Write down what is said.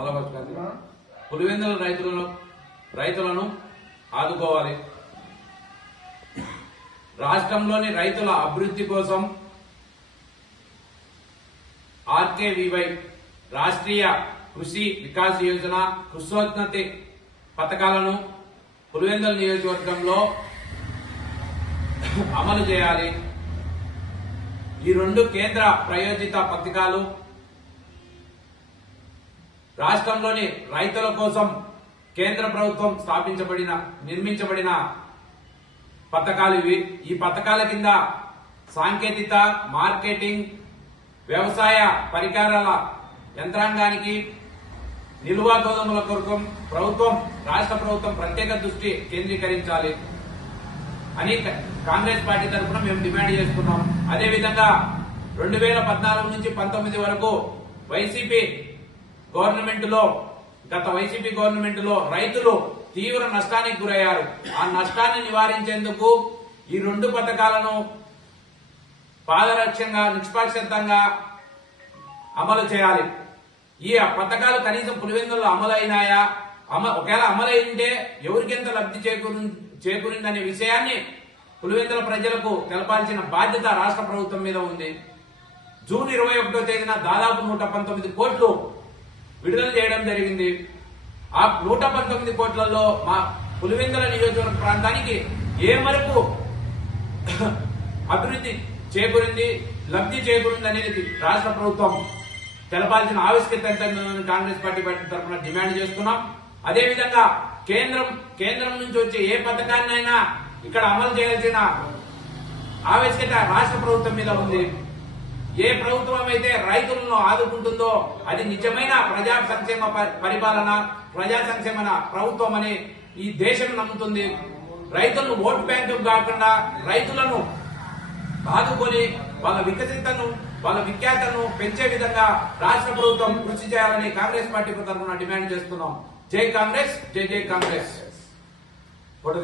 మలబర్చు పులివెందుల రైతులను రైతులను ఆదుకోవాలి. రాష్ట్రంలోని రైతుల అభివృద్ధి కోసం ఆర్కేవివై రాష్ట్రీయ కృషి వికాస్ యోజన కృషోన్నతి పథకాలను పులివెందుల నియోజకవర్గంలో అమలు చేయాలి. ఈ రెండు కేంద్ర ప్రయోజిత పథకాలు రాష్ట్రంలోని రైతుల కోసం కేంద్ర ప్రభుత్వం స్థాపించబడిన నిర్మించబడిన పథకాలు ఇవి. ఈ పథకాల కింద సాంకేతిక మార్కెటింగ్ వ్యవసాయ పరికరాల యంత్రాంగానికి నిల్వ గోధుమల కొరకు ప్రభుత్వం రాష్ట్ర ప్రభుత్వం ప్రత్యేక దృష్టి కేంద్రీకరించాలి. అని కాంగ్రెస్ పార్టీ తరఫున మేము డిమాండ్ చేస్తున్నాం. అదేవిధంగా రెండు వేల పద్నాలుగు నుంచి పంతొమ్మిది వరకు వైసీపీ గవర్నమెంట్లో గత వైసీపీ గవర్నమెంట్లో రైతులు తీవ్ర నష్టానికి గురయ్యారు. ఆ నష్టాన్ని నివారించేందుకు ఈ రెండు పథకాలను పారదర్శకంగా నిష్పాక్షితంగా అమలు చేయాలి. ఈ పథకాలు కనీసం పులివెందుల్లో అమలైనాయా? అమ ఒకవేళ అమలు ఉంటే ఎవరికెంత లబ్ధి చేకూరి చేకూరిందనే విషయాన్ని పులివెందుల ప్రజలకు తెలపాల్సిన బాధ్యత రాష్ట్ర ప్రభుత్వం మీద ఉంది. జూన్ ఇరవై ఒకటో తేదీన దాదాపు నూట పంతొమ్మిది కోట్లు విడుదల చేయడం జరిగింది. ఆ నూట పంతొమ్మిది కోట్లలో మా పులివెందుల నియోజకవర్గ ప్రాంతానికి ఏ మేరకు అభివృద్ధి చేకూరింది లబ్ధి చేకూరింది అనేది రాష్ట్ర ప్రభుత్వం తెలపాల్సిన ఆవిష్కృత ఎంతని కాంగ్రెస్ పార్టీ పార్టీ తరఫున డిమాండ్ చేస్తున్నాం. అదేవిధంగా కేంద్రం కేంద్రం నుంచి వచ్చే ఏ పథకాన్నైనా ఇక్కడ అమలు చేయాల్సిన ఆవశ్యకత రాష్ట్ర ప్రభుత్వం మీద ఉంది. ఏ ప్రభుత్వం అయితే రైతులను ఆదుకుంటుందో అది నిజమైన ప్రజా సంక్షేమ పరిపాలన ప్రజా సంక్షేమ ప్రభుత్వం అని ఈ దేశం నమ్ముతుంది. రైతులను ఓటు బ్యాంకు కాకుండా రైతులను ఆదుకొని వాళ్ళ వికసితను వాళ్ళ విఖ్యాతను పెంచే విధంగా రాష్ట్ర ప్రభుత్వం కృషి చేయాలని కాంగ్రెస్ పార్టీ తరఫున డిమాండ్ చేస్తున్నాం. జై కాంగ్రెస్ జై జై కాంగ్రెస్. ఫోటో